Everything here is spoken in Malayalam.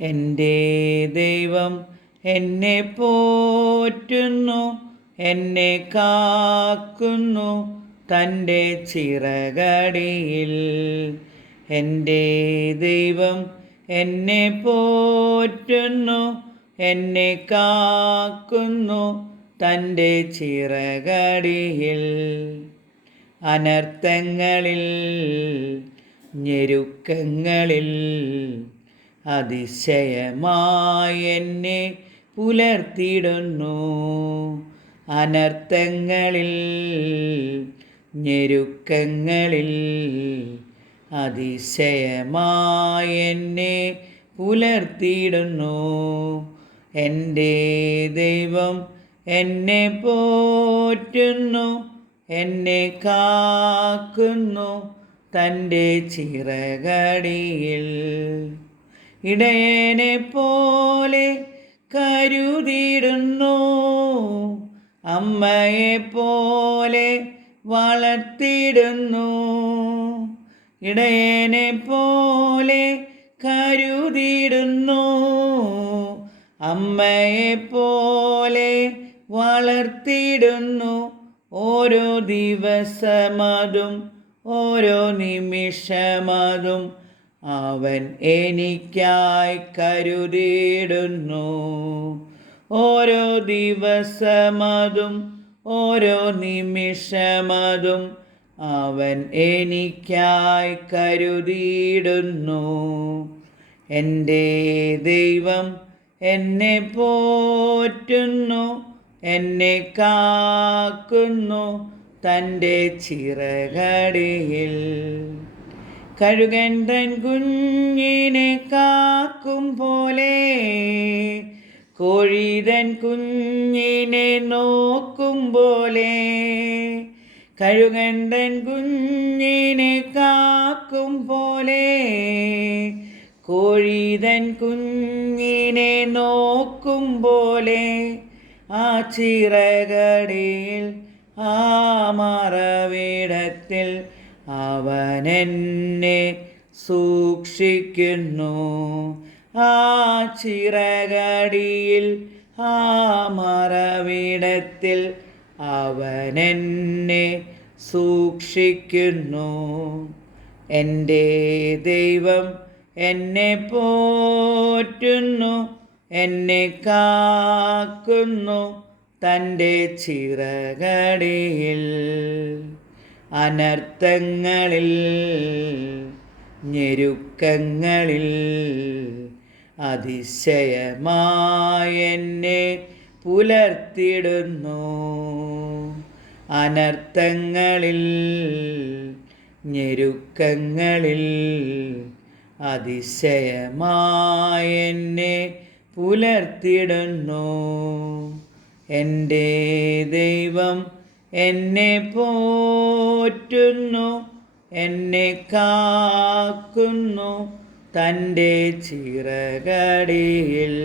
എന്റെ ദൈവം എന്നെ പോറ്റുന്നു എന്നെ കാക്കുന്നു തന്റെ ചിറകടിയിൽ. എന്റെ ദൈവം എന്നെ പോറ്റുന്നു എന്നെ കാക്കുന്നു തന്റെ ചിറകടിയിൽ. അനർത്ഥങ്ങളിൽ ഞെരുക്കങ്ങളിൽ അതിശയമായി പുലർത്തിടുന്നു അനർത്ഥങ്ങളിൽ ഞെരുക്കങ്ങളിൽ അതിശയമായെന്നെ പുലർത്തിയിടുന്നു. എന്റെ ദൈവം എന്നെ പോറ്റുന്നു എന്നെ കാക്കുന്നു തന്റെ ചിറകടിയിൽ. ഇടയനെ പോലെ കരുതിയിടുന്നു. അമ്മയെ പോലെ വളർത്തിയിടുന്നു. ഇടയനെ പോലെ കരുതിയിടുന്നു. അമ്മയെ പോലെ വളർത്തിയിടുന്നു. ഓരോ ദിവസമതും ഓരോ നിമിഷമതും അവൻ എനിക്കായി കരുതിയിടുന്നു. ഓരോ ദിവസമതും ഓരോ നിമിഷമതും അവൻ എനിക്കായി കരുതിയിടുന്നു. എന്റെ ദൈവം എന്നെ പോറ്റുന്നു എന്നെ കാക്കുന്നു തന്റെ ചിറകടിയിൽ. കഴുകൻ തൻ കുഞ്ഞിനെ കാക്കും പോലെ കോഴിതൻ കുഞ്ഞിനെ നോക്കും പോലെ. കഴുകൻ തൻ കുഞ്ഞിനെ കാക്കും പോലെ കോഴിതൻ കുഞ്ഞിനെ നോക്കും പോലെ. ആ ചിറകടിയിൽ ആ മറവിടത്തിൽ അവനെന്നെ സൂക്ഷിക്കുന്നു. ആ ചിറകടിയിൽ ആ മറവിടത്തിൽ അവനെന്നെ സൂക്ഷിക്കുന്നു. എന്റെ ദൈവം എന്നെ പോറ്റുന്നു എന്നെ കാക്കുന്നു തന്റെ ചിറകടിയിൽ. അനർത്ഥങ്ങളിൽ ഞെരുക്കങ്ങളിൽ അതിശയമായെന്നെ പുലർത്തിടുന്നു അനർത്ഥങ്ങളിൽ ഞെരുക്കങ്ങളിൽ അതിശയമായെന്നെ പുലർത്തിടുന്നു എന്റെ ദൈവം എന്നെ പോറ്റുന്നു എന്നെ കാക്കുന്നു തന്റെ ചിറകടിയിൽ.